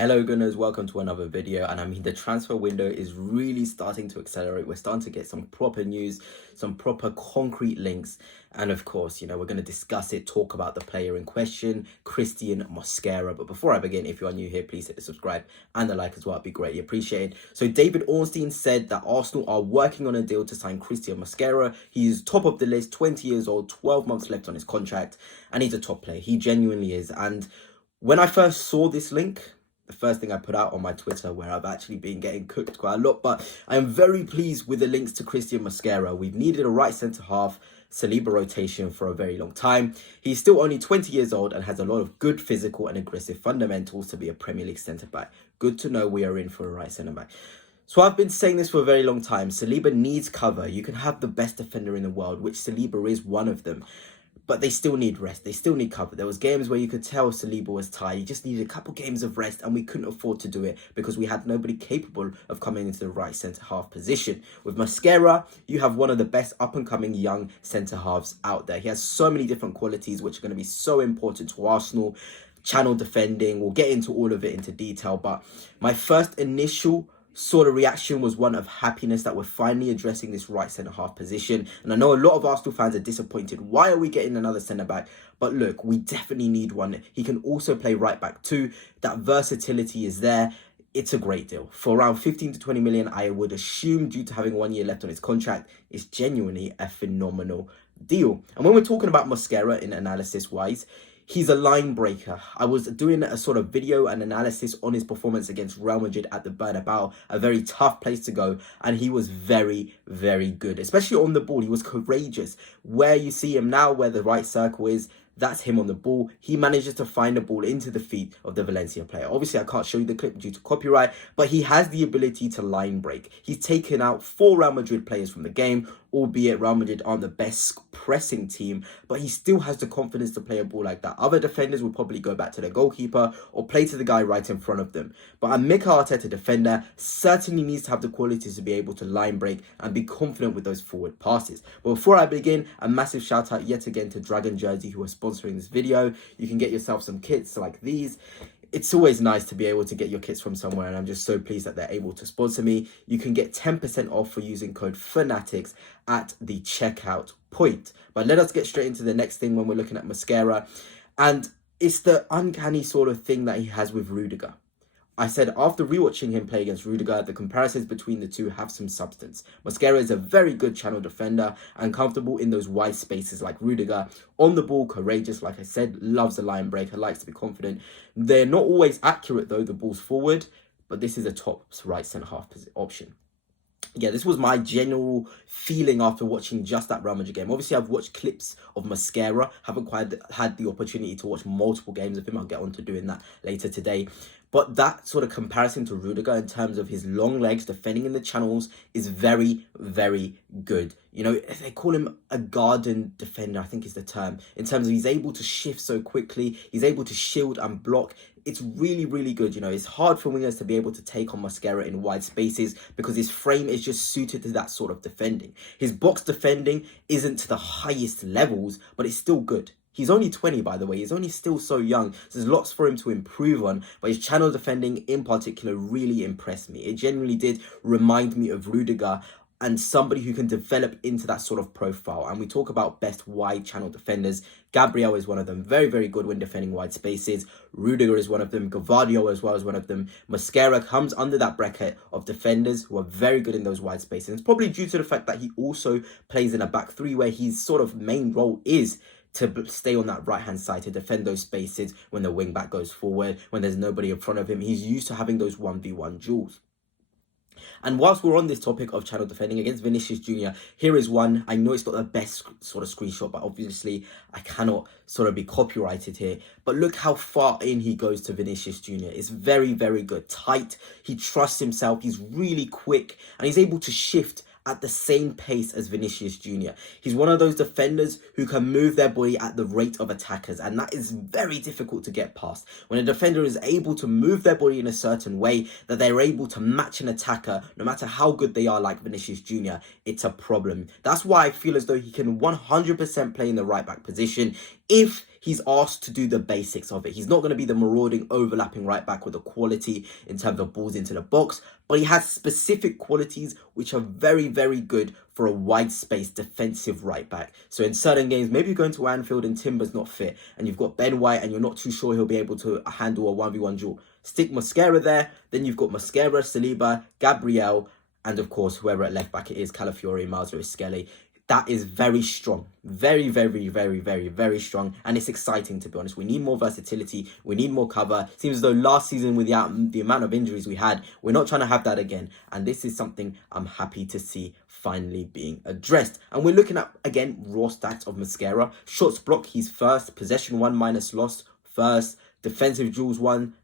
Hello Gunners, welcome to another video. And I mean, the transfer window is really starting to accelerate. We're starting to get some proper news, some proper concrete links, and of course, we're going to discuss it, talk about the player in question, Christian Mascara. But before I begin, if you are new here, please hit the subscribe and the like as well. It'd be greatly appreciated. So David Ornstein said that Arsenal are working on a deal to sign Christian Mascara. He's top of the list, 20 years old, 12 months left on his contract, and he's a top player. He genuinely is. And when I first saw this link, the first thing I put out on my Twitter, where I've actually been getting cooked quite a lot, but I am very pleased with the links to Christian Mascara. We've needed a right centre half Saliba rotation for a very long time. He's still only 20 years old and has a lot of good physical and aggressive fundamentals to be a Premier League centre back. Good to know we are in for a right centre back. So I've been saying this for a very long time. Saliba needs cover. You can have the best defender in the world, which Saliba is one of them. But they still need rest. They still need cover. There was games where you could tell Saliba was tired. He just needed a couple games of rest, and we couldn't afford to do it because we had nobody capable of coming into the right centre-half position. With Mascara, you have one of the best up-and-coming young centre-halves out there. He has so many different qualities which are going to be so important to Arsenal. Channel defending, we'll get into all of it into detail. But my first initial sort of reaction was one of happiness that we're finally addressing this right centre-half position. And I know a lot of Arsenal fans are disappointed. Why are we getting another centre-back? But look, we definitely need one. He can also play right-back too. That versatility is there. It's a great deal. For around 15 to 20 million, I would assume, due to having 1 year left on his contract, it's genuinely a phenomenal deal. And when we're talking about Mascara in analysis-wise, he's a line breaker. I was doing a sort of video and analysis on his performance against Real Madrid at the Bernabeu, a very tough place to go, and he was very, very good, especially on the ball. He was courageous. Where you see him now, where the right circle is, that's him on the ball. He manages to find the ball into the feet of the Valencia player. Obviously, I can't show you the clip due to copyright, but he has the ability to line break. He's taken out 4 Real Madrid players from the game, albeit Real Madrid aren't the best pressing team, but he still has the confidence to play a ball like that. Other defenders will probably go back to their goalkeeper or play to the guy right in front of them. But a Mikel Arteta defender certainly needs to have the qualities to be able to line break and be confident with those forward passes. But before I begin, a massive shout out yet again to Dragon Jersey, who are sponsoring this video. You can get yourself some kits like these. It's always nice to be able to get your kits from somewhere, and I'm just so pleased that they're able to sponsor me. You can get 10% off for using code FANATICS at the checkout point. But let us get straight into the next thing when we're looking at Mascara. And it's the uncanny sort of thing that he has with Rudiger. I said after rewatching him play against Rudiger, the comparisons between the two have some substance. Mascara is a very good channel defender and comfortable in those wide spaces like Rudiger. On the ball, courageous, like I said, loves a line breaker, likes to be confident. They're not always accurate though, the ball's forward, but this is a top right centre-half option. Yeah, this was my general feeling after watching just that Real Madrid game. Obviously, I've watched clips of Mascara. Haven't quite had the opportunity to watch multiple games of him. I'll get on to doing that later today. But that sort of comparison to Rudiger in terms of his long legs defending in the channels is very, very good. You know, they call him a garden defender, I think is the term. In terms of he's able to shift so quickly. He's able to shield and block. It's really, really good. You know, it's hard for wingers to be able to take on Mascara in wide spaces because his frame is just suited to that sort of defending. His box defending isn't to the highest levels, but it's still good. He's only 20, by the way. He's only still so young. So there's lots for him to improve on. But his channel defending in particular really impressed me. It genuinely did remind me of Rudiger and somebody who can develop into that sort of profile. And we talk about best wide channel defenders. Gabriel is one of them. Very, very good when defending wide spaces. Rudiger is one of them. Gavardio as well is one of them. Mascara comes under that bracket of defenders who are very good in those wide spaces. And it's probably due to the fact that he also plays in a back three where his sort of main role is to stay on that right-hand side, to defend those spaces when the wing-back goes forward, when there's nobody in front of him. He's used to having those 1v1 duels. And whilst we're on this topic of channel defending against Vinicius Jr., here is one. I know it's not the best sort of screenshot, but obviously I cannot sort of be copyrighted here. But look how far in he goes to Vinicius Jr. It's very, very good. Tight. He trusts himself. He's really quick. And he's able to shift at the same pace as Vinicius Jr. He's one of those defenders who can move their body at the rate of attackers, and that is very difficult to get past. When a defender is able to move their body in a certain way that they're able to match an attacker, no matter how good they are, like Vinicius Jr., it's a problem. That's why I feel as though he can 100% play in the right back position if he's asked to do the basics of it. He's not going to be the marauding, overlapping right back with the quality in terms of balls into the box, but he has specific qualities which are very, very good for a wide space defensive right back. So in certain games, maybe you're going to Anfield and Timber's not fit, and you've got Ben White and you're not too sure he'll be able to handle a 1v1 duel. Stick Mascara there, then you've got Mascara, Saliba, Gabriel, and of course, whoever at left back it is, Calafiori, Miles Lewis-Skelly. That is very strong. Very, very, very, very, very strong. And it's exciting, to be honest. We need more versatility. We need more cover. Seems as though last season, with the amount of injuries we had, we're not trying to have that again. And this is something I'm happy to see finally being addressed. And we're looking at, again, raw stats of Mascara. Shots blocked, he's first. Possession 1 minus loss, first. Defensive duels 1.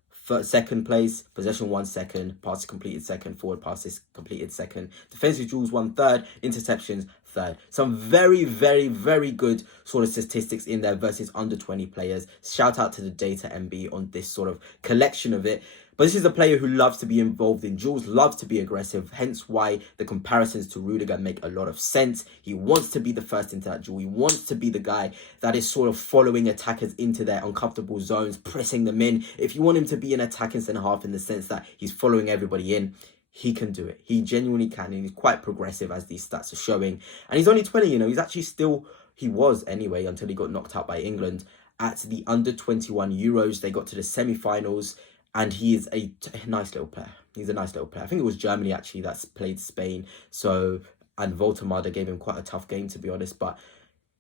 Second place, possession 1 second, passes completed second, forward passes completed second, defensive duels 1 third, interceptions third. Some very, very, very good sort of statistics in there versus under 20 players. Shout out to the Data MB on this sort of collection of it. But this is a player who loves to be involved in duels, loves to be aggressive, hence why the comparisons to Rudiger make a lot of sense. He wants to be the first into that duel. He wants to be the guy that is sort of following attackers into their uncomfortable zones, pressing them in. If you want him to be an attacking centre-half in the sense that he's following everybody in, he can do it. He genuinely can, and he's quite progressive as these stats are showing. And he's only 20, you know, he's actually still, he was anyway, until he got knocked out by England at the under-21 Euros. They got to the semi-finals. And he is a nice little player. He's a nice little player. I think it was Germany, actually, that's played Spain. So, and Voltemada gave him quite a tough game, to be honest. But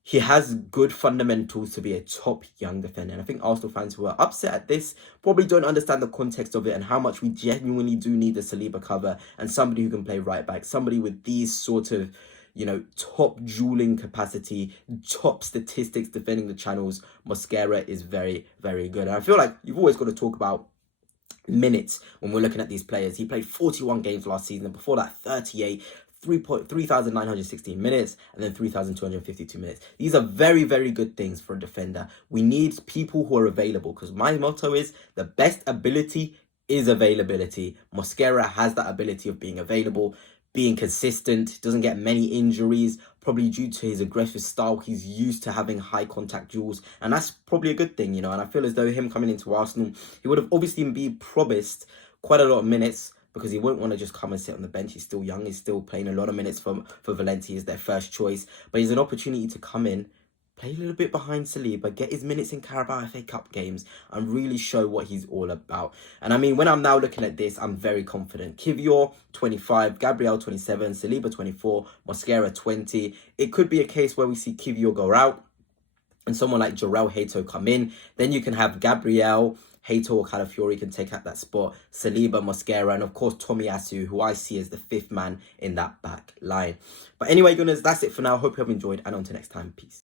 he has good fundamentals to be a top young defender. And I think Arsenal fans who are upset at this probably don't understand the context of it and how much we genuinely do need the Saliba cover and somebody who can play right back. Somebody with these sort of, you know, top dueling capacity, top statistics defending the channels. Mascara is very, very good. And I feel like you've always got to talk about minutes when we're looking at these players. He played 41 games last season, and before that 38, 3,916 minutes, and then 3,252 minutes. These are very, very good things for a defender. We need people who are available, because my motto is the best ability is availability. Mascara has that ability of being available, being consistent, doesn't get many injuries, probably due to his aggressive style. He's used to having high contact duels, and that's probably a good thing, you know. And I feel as though him coming into Arsenal, he would have obviously been promised quite a lot of minutes, because he won't want to just come and sit on the bench. He's still young. He's still playing a lot of minutes for Valencia as their first choice. But he's an opportunity to come in, play a little bit behind Saliba, get his minutes in Carabao FA Cup games, and really show what he's all about. And I mean, when I'm now looking at this, I'm very confident. Kivior, 25, Gabriel, 27, Saliba, 24, Mascara, 20. It could be a case where we see Kivior go out and someone like Jarrell Hato come in. Then you can have Gabriel, Hato or Calafiori can take out that spot, Saliba, Mascara, and of course Tomiyasu, who I see as the fifth man in that back line. But anyway, gunners, that's it for now. Hope you have enjoyed, and on to next time. Peace.